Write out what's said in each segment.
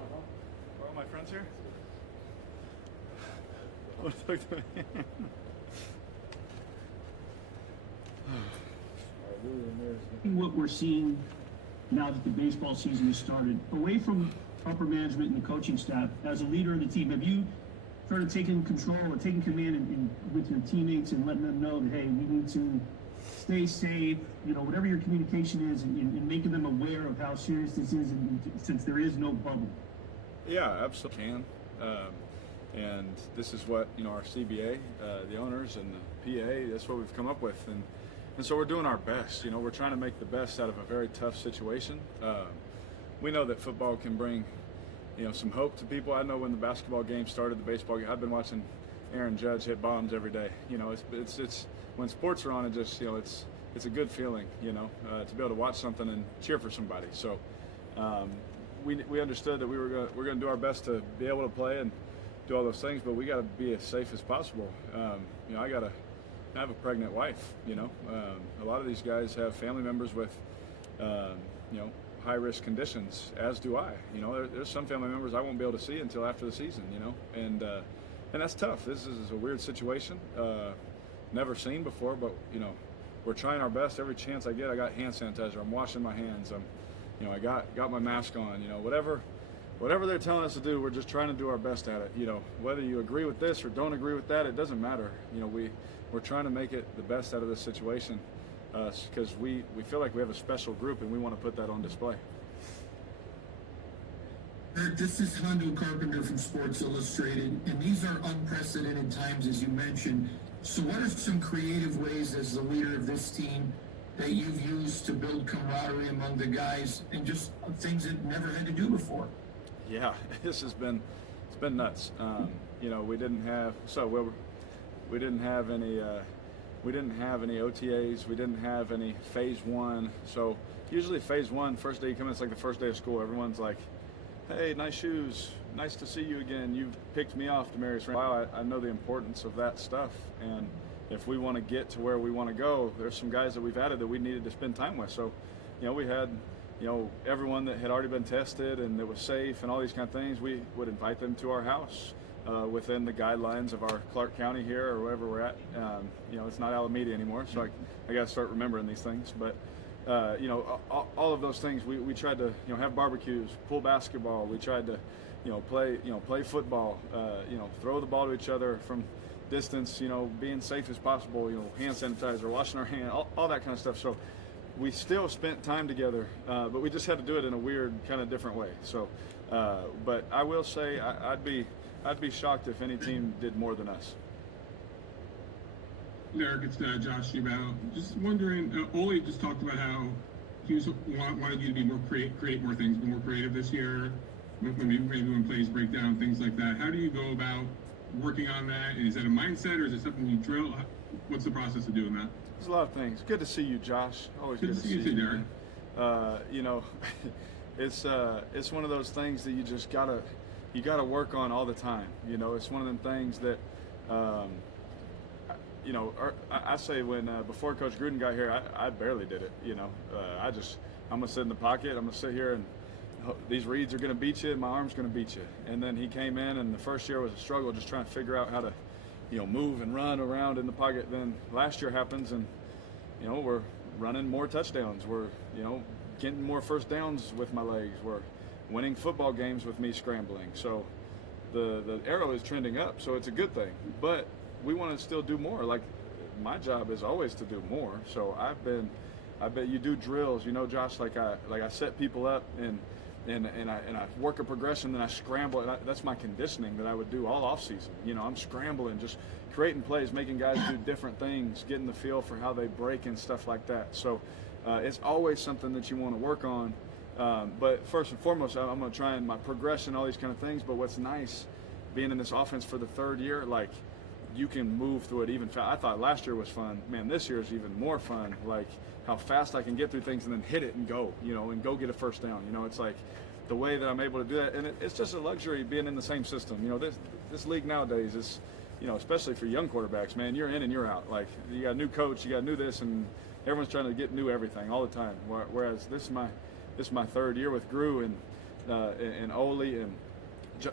Are all my friends here? What we're seeing now that the baseball season has started, away from upper management and the coaching staff, as a leader of the team, have you started taking control or taking command with your teammates and letting them know that, hey, we need to stay safe, whatever your communication is, and making them aware of how serious this is, since there is no bubble? Yeah, absolutely can. And this is what, our CBA, the owners and the PA, that's what we've come up with. And so we're doing our best. We're trying to make the best out of a very tough situation. We know that football can bring, some hope to people. I know when the basketball game started, the baseball game, I've been watching Aaron Judge hit bombs every day. It's when sports are on, it just, it's a good feeling, to be able to watch something and cheer for somebody. So we understood that we're going to do our best to be able to play and do all those things, but we got to be as safe as possible. I have a pregnant wife. A lot of these guys have family members with, high risk conditions, as do I. There's some family members I won't be able to see until after the season. And that's tough. This is a weird situation, never seen before. But we're trying our best every chance I get. I got hand sanitizer. I'm washing my hands. I got my mask on. Whatever they're telling us to do, we're just trying to do our best at it. Whether you agree with this or don't agree with that, it doesn't matter. We're trying to make it the best out of this situation, because we feel like we have a special group and we want to put that on display. This is Hondo Carpenter from Sports Illustrated, and these are unprecedented times, as you mentioned. So what are some creative ways, as the leader of this team, that you've used to build camaraderie among the guys and just things that never had to do before? Yeah, it's been nuts. We didn't have any OTAs. We didn't have any phase one. So usually phase one, first day you come in, it's like the first day of school. Everyone's like, hey, nice shoes. Nice to see you again. You've picked me off, Demarius. Wow, I know the importance of that stuff. And if we want to get to where we want to go, there's some guys that we've added that we needed to spend time with. So, we had, everyone that had already been tested and that was safe and all these kind of things, we would invite them to our house. Within the guidelines of our Clark County here or wherever we're at. It's not Alameda anymore, so I got to start remembering these things. But, all of those things, we tried to, have barbecues, pool basketball. We tried to, play football, throw the ball to each other from distance, being safe as possible, hand sanitizer, washing our hands, all that kind of stuff. So we still spent time together, but we just had to do it in a weird kind of different way. So, but I will say I'd be shocked if any team did more than us. Derek, it's Josh Schubau. Just wondering, Ole just talked about how he wanted you to be more create more things, be more creative this year. Maybe when plays break down, things like that. How do you go about working on that? Is that a mindset, or is it something you drill? What's the process of doing that? There's a lot of things. Good to see you, Josh. Always good to see you, Derek. It's one of those things that you just gotta work on all the time. It's one of them things that, I say when before Coach Gruden got here, I barely did it. I'm gonna sit in the pocket. I'm gonna sit here and these reads are gonna beat you, and my arm's gonna beat you. And then he came in, and the first year was a struggle, just trying to figure out how to, move and run around in the pocket. Then last year happens, and we're running more touchdowns. We're getting more first downs with my legs. We're winning football games with me scrambling. So the arrow is trending up, so it's a good thing. But we want to still do more. Like, my job is always to do more. So I bet you do drills, Josh, like I set people up and I work a progression, then I scramble. And that's my conditioning that I would do all off season. I'm scrambling, just creating plays, making guys do different things, getting the feel for how they break and stuff like that. So it's always something that you want to work on. But first and foremost, I'm going to try and my progression, all these kind of things. But what's nice, being in this offense for the third year, like, you can move through it even fast. I thought last year was fun. Man, this year is even more fun. Like, how fast I can get through things and then hit it and go, and go get a first down. It's like the way that I'm able to do that. And it's just a luxury being in the same system. This league nowadays is, especially for young quarterbacks, man, you're in and you're out. Like, you got a new coach, you got new this, and everyone's trying to get new everything all the time. Whereas this is my third year with Gru, and and Ole, and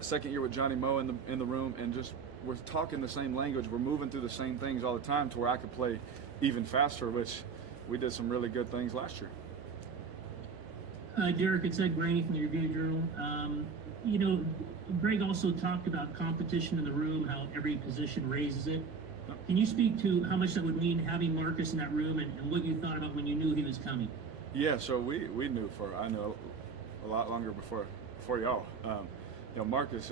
second year with Johnny Moe in the room, and just we're talking the same language. We're moving through the same things all the time to where I could play even faster, which we did some really good things last year. Derek, it's Ed Graney from the Review Journal. You know, Greg also talked about competition in the room, how every position raises it. Can you speak to how much that would mean having Marcus in that room, and what you thought about when you knew he was coming? Yeah, so we knew I know a lot longer before y'all. You know, Marcus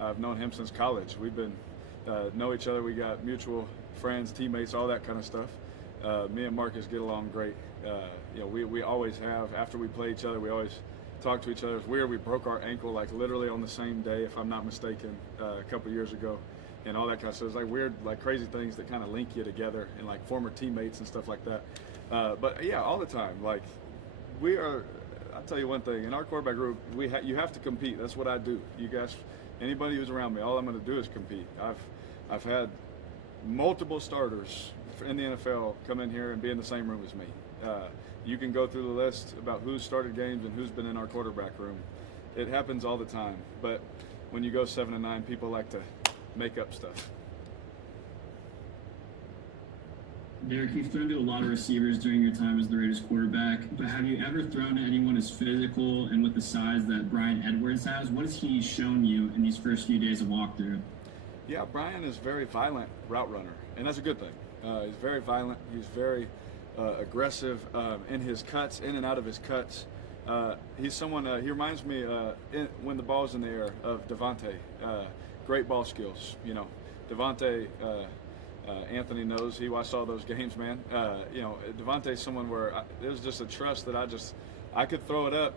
I've known him since college. We've been know each other. We got mutual friends, teammates, all that kind of stuff. Me and Marcus get along great. You know, we always have. After we play each other, we always talk to each other. It's weird. We broke our ankle like literally on the same day, if I'm not mistaken, a couple years ago, and all that kind of stuff. It's like weird, like crazy things that kind of link you together, and like former teammates and stuff like that. But yeah, all the time. Like we are. I'll tell you one thing. In our quarterback group, you have to compete. That's what I do. You guys, anybody who's around me, all I'm going to do is compete. I've had multiple starters in the NFL come in here and be in the same room as me. You can go through the list about who's started games and who's been in our quarterback room. It happens all the time. But when you go 7-9, people like to make up stuff. Derek, you've thrown to a lot of receivers during your time as the Raiders quarterback, but have you ever thrown to anyone as physical and with the size that Brian Edwards has? What has he shown you in these first few days of walkthrough? Yeah, Brian is very violent route runner, and that's a good thing. He's very violent. He's very aggressive in his cuts, in and out of his cuts. He's someone, he reminds me, when the ball's in the air, of Devontae. Great ball skills, you know. Devontae, Anthony knows, he watched all those games, man. You know, Devontae's someone where it was just a trust that I could throw it up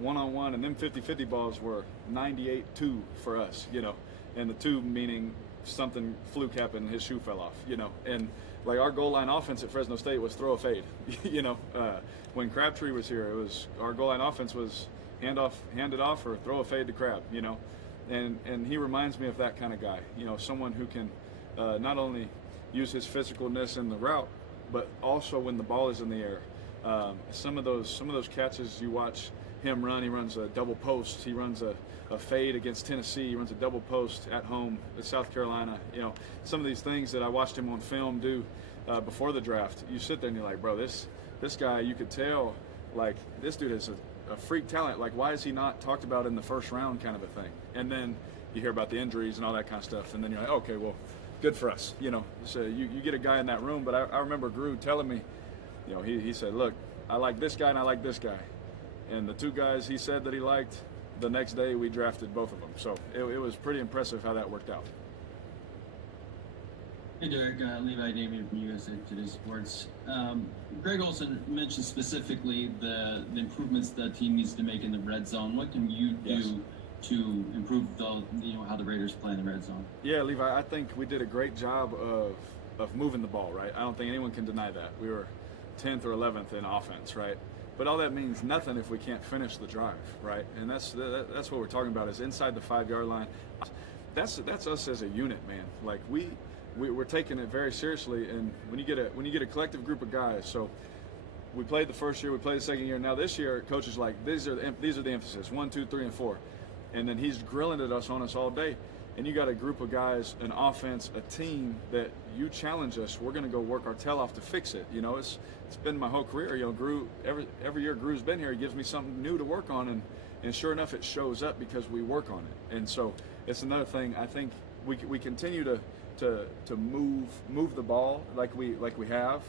one-on-one, and them 50-50 balls were 98-2 for us, you know. And the 2 meaning something fluke happened and his shoe fell off, you know. And like our goal line offense at Fresno State was throw a fade, you know. When Crabtree was here, it was our goal line offense was hand it off or throw a fade to Crab, you know. And he reminds me of that kind of guy, you know, someone who can not only use his physicalness in the route, but also when the ball is in the air. Some of those catches you watch him run. He runs a double post. He runs a fade against Tennessee. He runs a double post at home at South Carolina. You know, some of these things that I watched him on film do before the draft. You sit there and you're like, bro, this guy, you could tell, like, this dude is a freak talent. Like, why is he not talked about in the first round kind of a thing? And then you hear about the injuries and all that kind of stuff, and then you're like, okay, well, good for us. You know, so you get a guy in that room. But I remember Drew telling me, you know, he said, look, I like this guy and I like this guy. And the 2 guys he said that he liked, the next day we drafted both of them. So it was pretty impressive how that worked out. Hey Derek, Levi Damien from USA Today Sports. Greg Olson mentioned specifically the improvements the team needs to make in the red zone. What can you do to improve how the Raiders play in the red zone? Yeah, Levi, I think we did a great job of moving the ball, right? I don't think anyone can deny that. We were 10th or 11th in offense, right? But all that means nothing if we can't finish the drive, right? And that's what we're talking about, is inside the 5-yard line. That's us as a unit, man. Like we're taking it very seriously. And when you get a collective group of guys, so we played the first year, we played the second year. Now this year, coach is like, these are the emphasis, 1, 2, 3, and 4, and then he's grilling at us on us all day. And you got a group of guys, an offense, a team that you challenge us, we're going to go work our tail off to fix it. You know, it's been my whole career. You know, Drew, every year Drew's been here, he gives me something new to work on, and sure enough, it shows up because we work on it. And so it's another thing. I think we continue to move the ball like we have,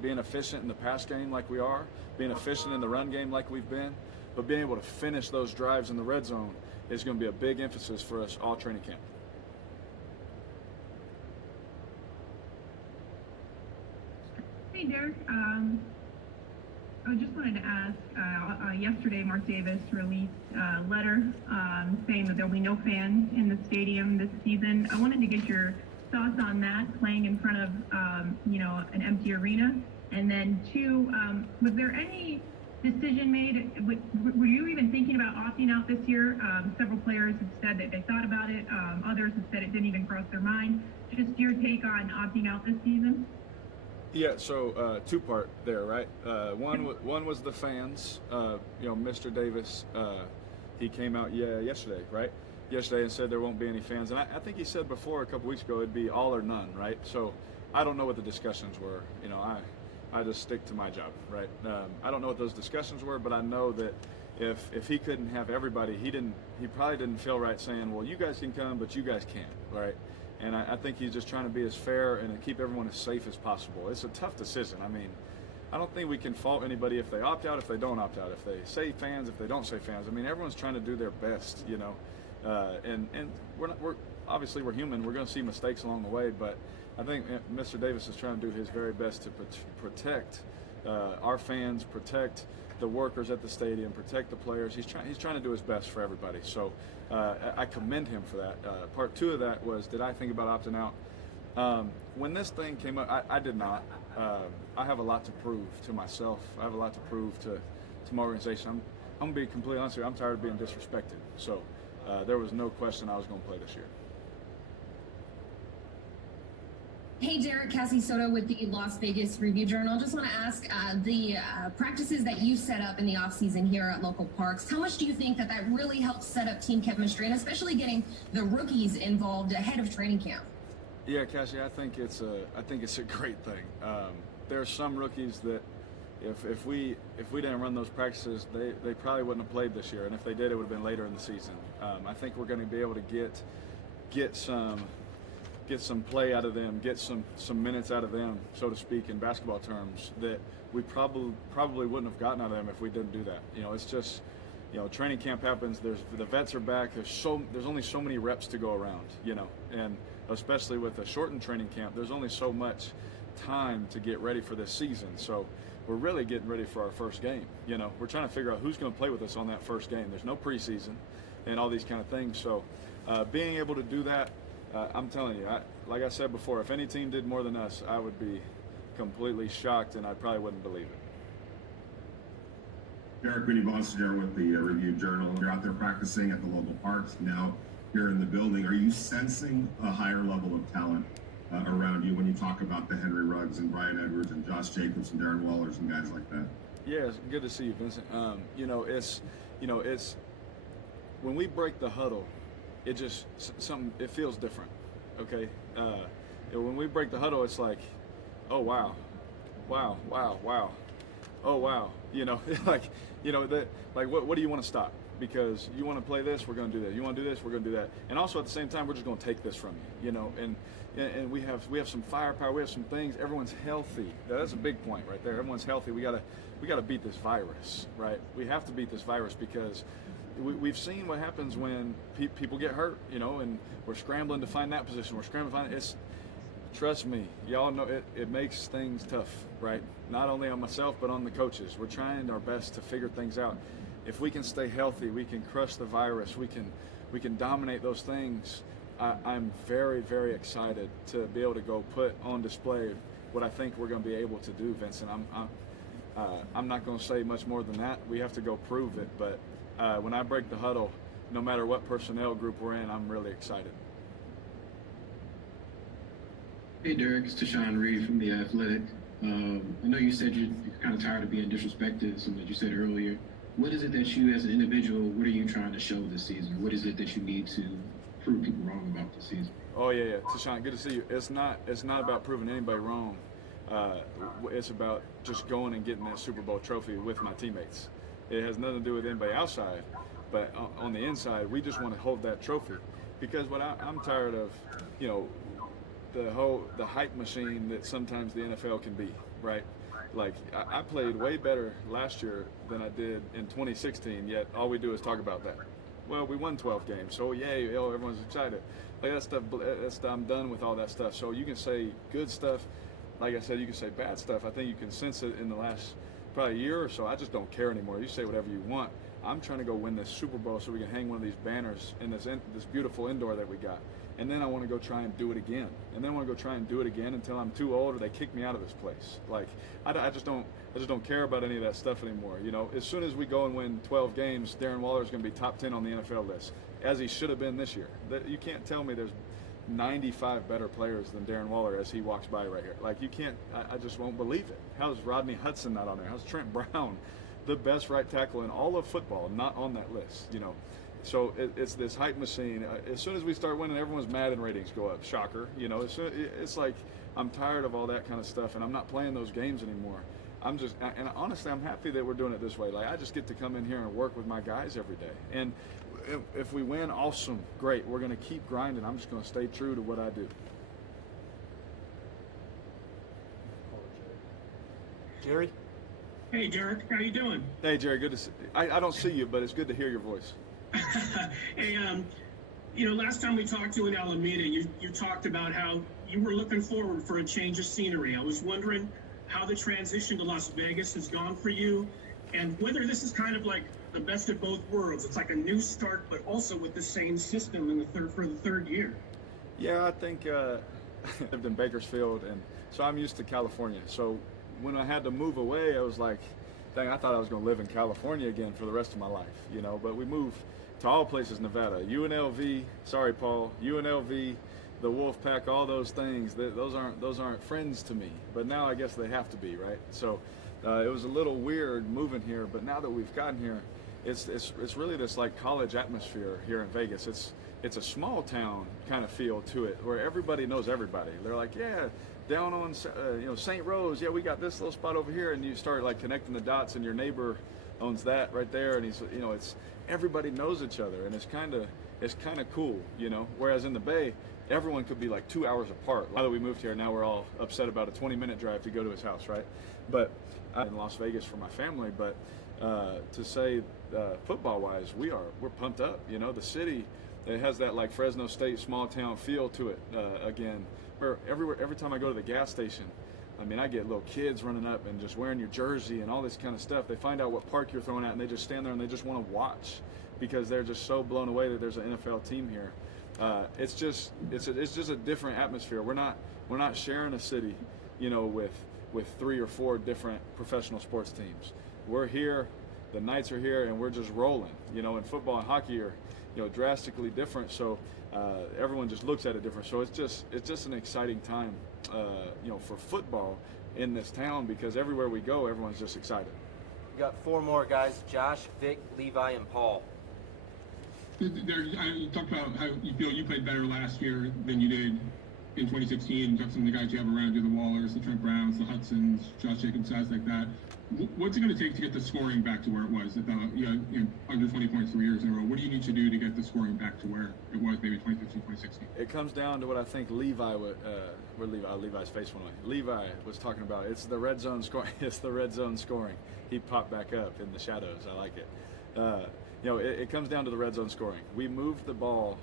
being efficient in the pass game like we are, being efficient in the run game like we've been, but being able to finish those drives in the red zone is going to be a big emphasis for us all training camp. Hey, Derek. I just wanted to ask, yesterday Mark Davis released a letter saying that there'll be no fans in the stadium this season. I wanted to get your thoughts on that, playing in front of, an empty arena. And then 2, was there any decision made? Were you even thinking about opting out this year? Several players have said that they thought about it. Others have said it didn't even cross their mind. Just your take on opting out this season? Yeah, so two-part there, right? One was the fans. Mr. Davis, he came out yesterday, right? Yesterday and said there won't be any fans. And I think he said before a couple weeks ago it'd be all or none, right? So I don't know what the discussions were. I just stick to my job, right? I don't know what those discussions were, but I know that if he couldn't have everybody, he probably didn't feel right saying, well, you guys can come, but you guys can't, right? And I think he's just trying to be as fair and to keep everyone as safe as possible. It's a tough decision. I mean, I don't think we can fault anybody if they opt out, if they don't opt out, if they say fans, if they don't say fans. I mean, everyone's trying to do their best, and we're obviously we're human. We're going to see mistakes along the way, but I think Mr. Davis is trying to do his very best to protect our fans, protect the workers at the stadium, protect the players. He's trying to do his best for everybody. So I commend him for that. Part two of that was, did I think about opting out? When this thing came up, I did not. I have a lot to prove to myself. I have a lot to prove to my organization. I'm going to be completely honest with you. I'm tired of being disrespected. So there was no question I was going to play this year. Hey, Derek, Cassie Soto with the Las Vegas Review-Journal. Just want to ask, the practices that you set up in the offseason here at local parks, how much do you think that really helps set up team chemistry, and especially getting the rookies involved ahead of training camp? Yeah, Cassie, I think it's a great thing. There are some rookies that if we didn't run those practices, they probably wouldn't have played this year, and if they did, it would have been later in the season. I think we're going to be able to get some play out of them, get some minutes out of them, so to speak, in basketball terms, that we probably wouldn't have gotten out of them if we didn't do that. It's just, training camp happens. The vets are back. There's only so many reps to go around, and especially with a shortened training camp, there's only so much time to get ready for this season. So we're really getting ready for our first game. We're trying to figure out who's going to play with us on that first game. There's no preseason and all these kind of things. So being able to do that, I'm telling you, like I said before, if any team did more than us, I would be completely shocked, and I probably wouldn't believe it. Derek Carr with the Review-Journal. You're out there practicing at the local parks. Now you're in the building. Are you sensing a higher level of talent around you when you talk about the Henry Ruggs and Brian Edwards and Josh Jacobs and Darren Wallers and guys like that? Yeah, it's good to see you, Vincent. It's when we break the huddle, it just it feels different. Okay, when we break the huddle, it's like, oh wow, oh wow, what do you want to stop? Because you want to play this, we're going to do that. You want to do this, we're going to do that. And also at the same time, we're just going to take this from you, and we have some firepower, we have some things. Everyone's healthy. That's a big point right there. Everyone's healthy. We gotta beat this virus, right? We have to beat this virus because we've seen what happens when people get hurt, and we're scrambling to find that position. We're scrambling to find it. Trust me, y'all know it makes things tough, right? Not only on myself, but on the coaches. We're trying our best to figure things out. If we can stay healthy, we can crush the virus. We can dominate those things. I'm very, very excited to be able to go put on display what I think we're going to be able to do, Vincent. I'm not going to say much more than that. We have to go prove it, but when I break the huddle, no matter what personnel group we're in, I'm really excited. Hey, Derek, it's Tashawn Reed from The Athletic. I know you said you're kind of tired of being disrespected, something that you said earlier. What is it that you, as an individual, what are you trying to show this season? What is it that you need to prove people wrong about this season? Oh, yeah. Tashawn, good to see you. It's not about proving anybody wrong. It's about just going and getting that Super Bowl trophy with my teammates. It has nothing to do with anybody outside, but on the inside, we just want to hold that trophy. Because what I'm tired of, the hype machine that sometimes the NFL can be, right? Like, I played way better last year than I did in 2016, yet all we do is talk about that. Well, we won 12 games, so yay, everyone's excited. Like, that stuff, I'm done with all that stuff. So you can say good stuff, like I said, you can say bad stuff. I think you can sense it in the last probably a year or so. I just don't care anymore. You say whatever you want. I'm trying to go win this Super Bowl so we can hang one of these banners in this beautiful indoor that we got. And then I want to go try and do it again. And then I want to go try and do it again until I'm too old or they kick me out of this place. Like, I just don't care about any of that stuff anymore. As soon as we go and win 12 games, Darren Waller is going to be top 10 on the NFL list, as he should have been this year. You can't tell me 95 better players than Darren Waller as he walks by right here. Like, you can't, I just won't believe it. How's Rodney Hudson not on there? How's Trent Brown, the best right tackle in all of football, not on that list, you know? So it's this hype machine. As soon as we start winning, everyone's mad and ratings go up. Shocker, you know? It's like, I'm tired of all that kind of stuff, and I'm not playing those games anymore. And honestly, I'm happy that we're doing it this way. Like, I just get to come in here and work with my guys every day. And if we win, awesome, great. We're going to keep grinding. I'm just going to stay true to what I do. Jerry? Hey, Derek, how you doing? Hey, Jerry, good to see you. I don't see you, but it's good to hear your voice. Hey, you know, last time we talked to you in Alameda, you talked about how you were looking forward for a change of scenery. I was wondering how the transition to Las Vegas has gone for you, and whether this is kind of like the best of both worlds. It's like a new start, but also with the same system for the third year. Yeah, I think I lived in Bakersfield, and so I'm used to California. So when I had to move away, I was like, dang, I thought I was going to live in California again for the rest of my life, you know. But we moved to all places, Nevada, UNLV, sorry, Paul, UNLV, the Wolfpack, all those things. Those aren't friends to me. But now I guess they have to be, right? So it was a little weird moving here, but now that we've gotten here, it's really this like college atmosphere here in Vegas. It's a small town kind of feel to it, where everybody knows everybody. They're like, yeah, down on St. Rose, yeah, we got this little spot over here, and you start like connecting the dots, and your neighbor owns that right there, and he's, you know, it's everybody knows each other, and it's kind of cool, you know. Whereas in the Bay, everyone could be like 2 hours apart. Now that we moved here, now we're all upset about a 20-minute drive to go to his house, right? But I'm in Las Vegas for my family, but to say football-wise, we're pumped up. You know, the city, it has that like Fresno State small town feel to it again. Where every time I go to the gas station, I mean, I get little kids running up and just wearing your jersey and all this kind of stuff. They find out what park you're throwing at, and they just stand there and they just want to watch because they're just so blown away that there's an NFL team here. It's just a different atmosphere. We're not sharing a city, you know, with 3 or 4 different professional sports teams. We're here, the Knights are here, and we're just rolling. You know, and football and hockey are, you know, drastically different. So everyone just looks at it different. So it's just an exciting time, you know, for football in this town, because everywhere we go, everyone's just excited. We got 4 more guys: Josh, Vic, Levi, and Paul. You talked about how you feel you played better last year than you did in 2016. You got some of the guys you have around you, the Wallers, the Trent Browns, the Hudsons, Josh Jacobs, guys like that. What's it going to take to get the scoring back to where it was at the under 20 points 3 years in a row? What do you need to do to get the scoring back to where it was maybe 2015, 2016? It comes down to what I think Levi's face went away. Levi was talking about. It's the red zone scoring. It's the red zone scoring. He popped back up in the shadows. I like it. You know, it comes down to the red zone scoring. We moved the ball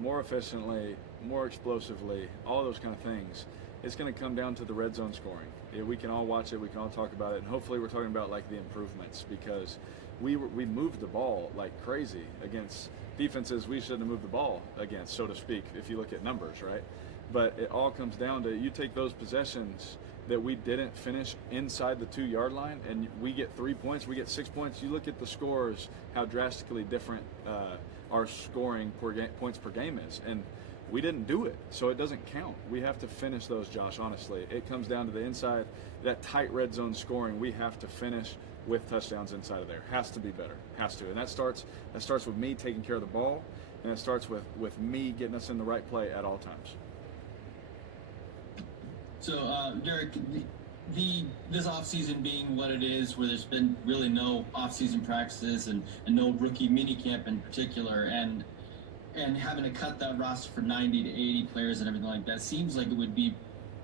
more efficiently, more explosively, all those kind of things. It's going to come down to the red zone scoring. We can all watch it, we can all talk about it, and hopefully we're talking about like the improvements, because we moved the ball like crazy against defenses we shouldn't have moved the ball against, so to speak, if you look at numbers, right? But it all comes down to, you take those possessions that we didn't finish inside the 2-yard line, and we get 3 points, we get 6 points. You look at the scores, how drastically different our scoring points per game is, and we didn't do it, so it doesn't count. We have to finish those, Josh, honestly. It comes down to the inside, that tight red zone scoring. We have to finish with touchdowns inside of there. Has to be better, has to. And that starts with me taking care of the ball, and it starts with me getting us in the right play at all times. So, Derek, this offseason being what it is, where there's been really no offseason practices and no rookie minicamp in particular, and having to cut that roster for 90 to 80 players and everything like that, seems like it would be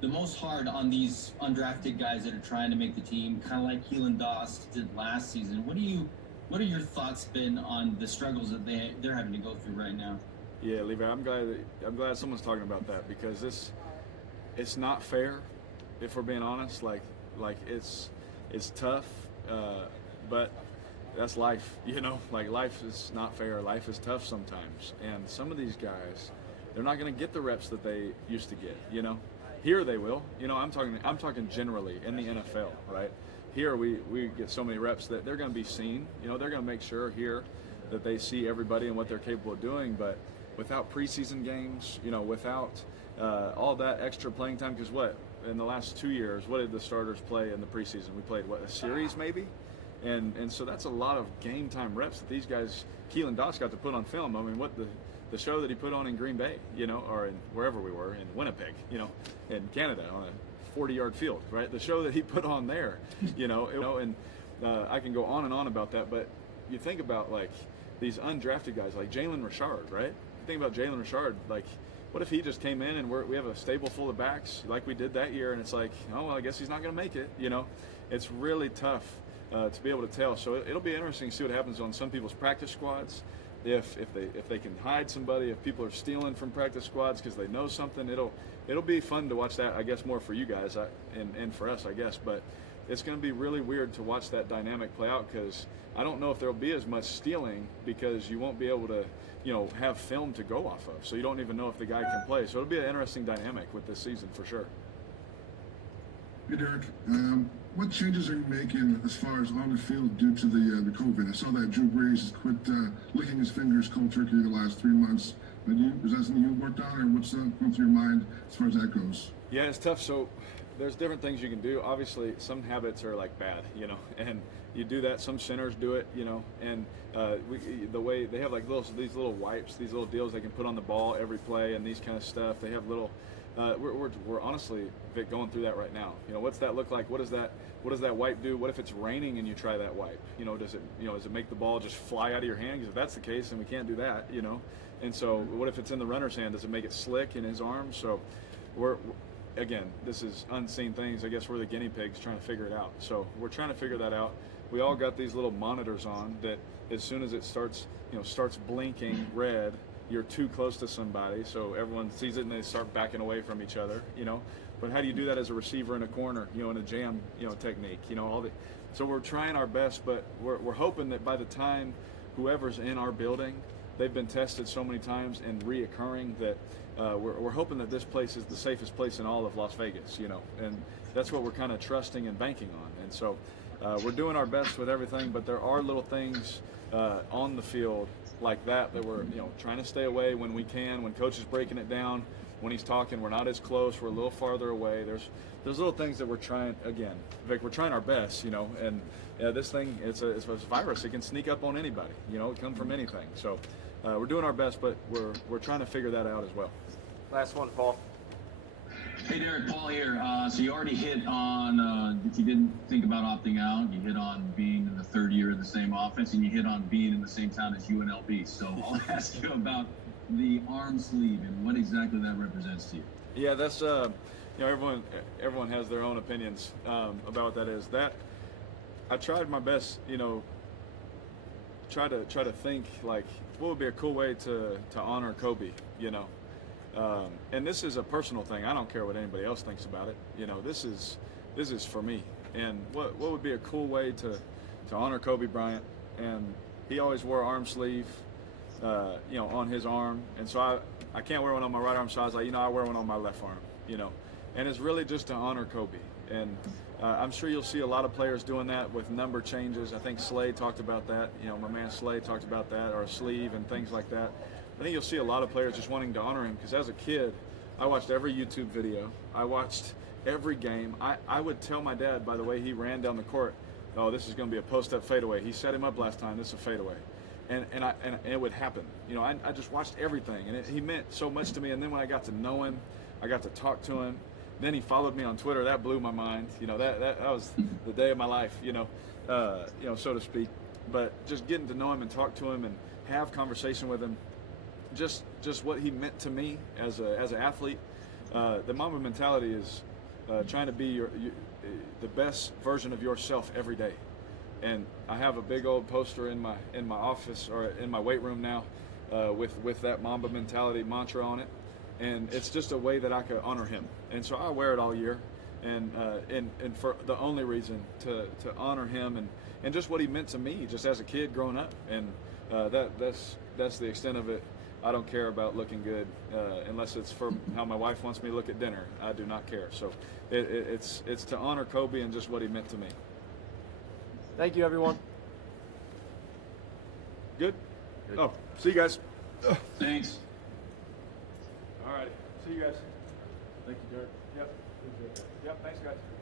the most hard on these undrafted guys that are trying to make the team, kind of like Keelan Doss did last season. What are your thoughts been on the struggles that they're having to go through right now? Yeah, Levi, I'm glad someone's talking about that, because it's not fair, if we're being honest. Like it's tough, but that's life, you know. Like, life is not fair. Life is tough sometimes, and some of these guys, they're not going to get the reps that they used to get. You know, here they will. You know, I'm talking generally in the NFL, right? Here we get so many reps that they're going to be seen. You know, they're going to make sure here that they see everybody and what they're capable of doing. But without preseason games, without all that extra playing time. Because in the last 2 years, what did the starters play in the preseason? We played a series maybe, and so that's a lot of game time reps that these guys, Keelan Doss, got to put on film. I mean, what the show that he put on in Green Bay, or in wherever we were, in Winnipeg, in Canada on a 40-yard field, right? The show that he put on there, and I can go on and on about that. But you think about like these undrafted guys like Jalen Richard, right? You think about Jalen Richard, like what if he just came in and we have a stable full of backs like we did that year, and it's like, oh well, I guess he's not going to make it. It's really tough to be able to tell. So it'll be interesting to see what happens on some people's practice squads. If they can hide somebody, if people are stealing from practice squads because they know something, it'll be fun to watch that, I guess, more for you guys and for us, I guess. But it's going to be really weird to watch that dynamic play out, because I don't know if there'll be as much stealing, because you won't be able to have film to go off of, so you don't even know if the guy can play. So it'll be an interesting dynamic with this season for sure. Hey Derek, what changes are you making as far as on the field due to the COVID? I saw that Drew Brees quit licking his fingers cold turkey the last 3 months. Is that something you worked on, or what's going through your mind as far as that goes? Yeah, it's tough. So there's different things you can do. Obviously, some habits are like bad, and you do that. Some centers do it, and the way they have like these little wipes, these little deals they can put on the ball every play, and these kind of stuff. They have little. We're honestly, Vic, going through that right now. What's that look like? What does that wipe do? What if it's raining and you try that wipe? Does it make the ball just fly out of your hand? Because if that's the case, then we can't do that. And so what if it's in the runner's hand? Does it make it slick in his arm? So again, this is unseen things. I guess we're the guinea pigs trying to figure it out. So we're trying to figure that out. We all got these little monitors on that as soon as it starts blinking red, you're too close to somebody, so everyone sees it and they start backing away from each other, But how do you do that as a receiver in a corner, in a jam, technique, so we're trying our best, but we're hoping that by the time whoever's in our building, they've been tested so many times and reoccurring that we're hoping that this place is the safest place in all of Las Vegas, and that's what we're kind of trusting and banking on. And so we're doing our best with everything, but there are little things on the field like that we're trying to stay away when we can. When coach is breaking it down, when he's talking, we're not as close, we're a little farther away. There's little things that we're trying. Again, Vic, we're trying our best, and this thing, it's a virus. It can sneak up on anybody, it can come from anything. So we're doing our best, but we're trying to figure that out as well. Last one, Paul. Hey Derek, Paul here. So you already hit on, if you didn't think about opting out, you hit on being in the third year of the same offense, and you hit on being in the same town as UNLV. So I'll ask you about the arm sleeve and what exactly that represents to you. Yeah, that's everyone has their own opinions about what that is. That I tried my best, try to think like what would be a cool way to honor Kobe, and this is a personal thing. I don't care what anybody else thinks about it. This is for me. And what would be a cool way to honor Kobe Bryant? And he always wore arm sleeve, on his arm. And so I can't wear one on my right arm. So I was like, I wear one on my left arm. And it's really just to honor Kobe. And I'm sure you'll see a lot of players doing that with number changes. I think Slade talked about that. My man Slade talked about that, or a sleeve and things like that. I think you'll see a lot of players just wanting to honor him, because as a kid, I watched every YouTube video. I watched every game. I would tell my dad by the way he ran down the court, oh, this is going to be a post-up fadeaway. He set him up last time. This is a fadeaway. And it would happen. I just watched everything, and he meant so much to me. And then when I got to know him, I got to talk to him. Then he followed me on Twitter. That blew my mind. That was the day of my life, so to speak. But just getting to know him and talk to him and have conversation with him, just what he meant to me as an athlete. The Mamba mentality is trying to be the best version of yourself every day. And I have a big old poster in my office, or in my weight room now, with that Mamba mentality mantra on it. And it's just a way that I could honor him. And so I wear it all year, and for the only reason to honor him and just what he meant to me just as a kid growing up. And that's the extent of it. I don't care about looking good unless it's for how my wife wants me to look at dinner. I do not care. So it's to honor Kobe and just what he meant to me. Thank you, everyone. Good? Oh, see you guys. Thanks. See you guys. Thank you, Derek. Yep. Yep. Thanks, guys.